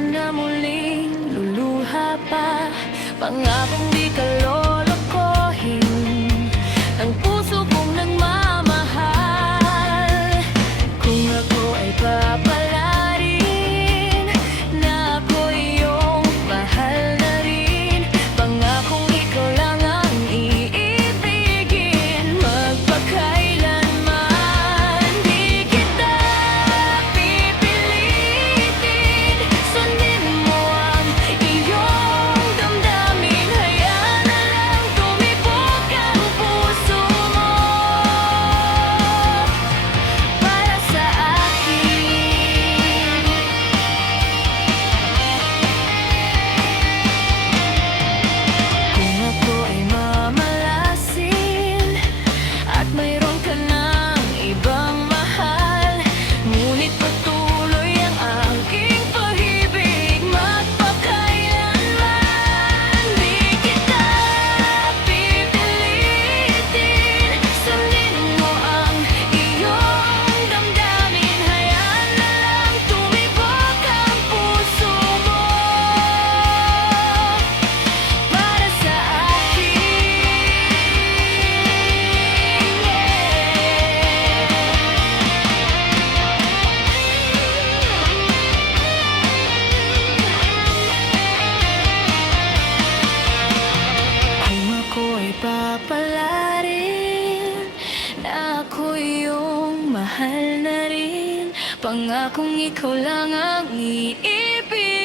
yan na muling luluha pa. Pangakong di ka lolokohin, ang puso kong nagmamahal. Kung ako ay papalarin, na ako iyong mahal na rin. Pangakong ikaw lang ang iibigin, magpakailanman. Di kita pipilitin, sundin mo ang iyong damdamin. Hayaan na lang tumibok ang puso mo para sa akin. Kung ako ay mamalasin at mayroon ka ng ibang mahal, ngunit patuloy ang aking pag-ibig, magpakailanman. Di kita pipilitin, sundin mo ang iyong damdamin. Hayaan na lang tumibok ang puso mo para sa Kung ako ay papalarin, na ako iyong mahal na rin. Pangakong ikaw lang ang iibig.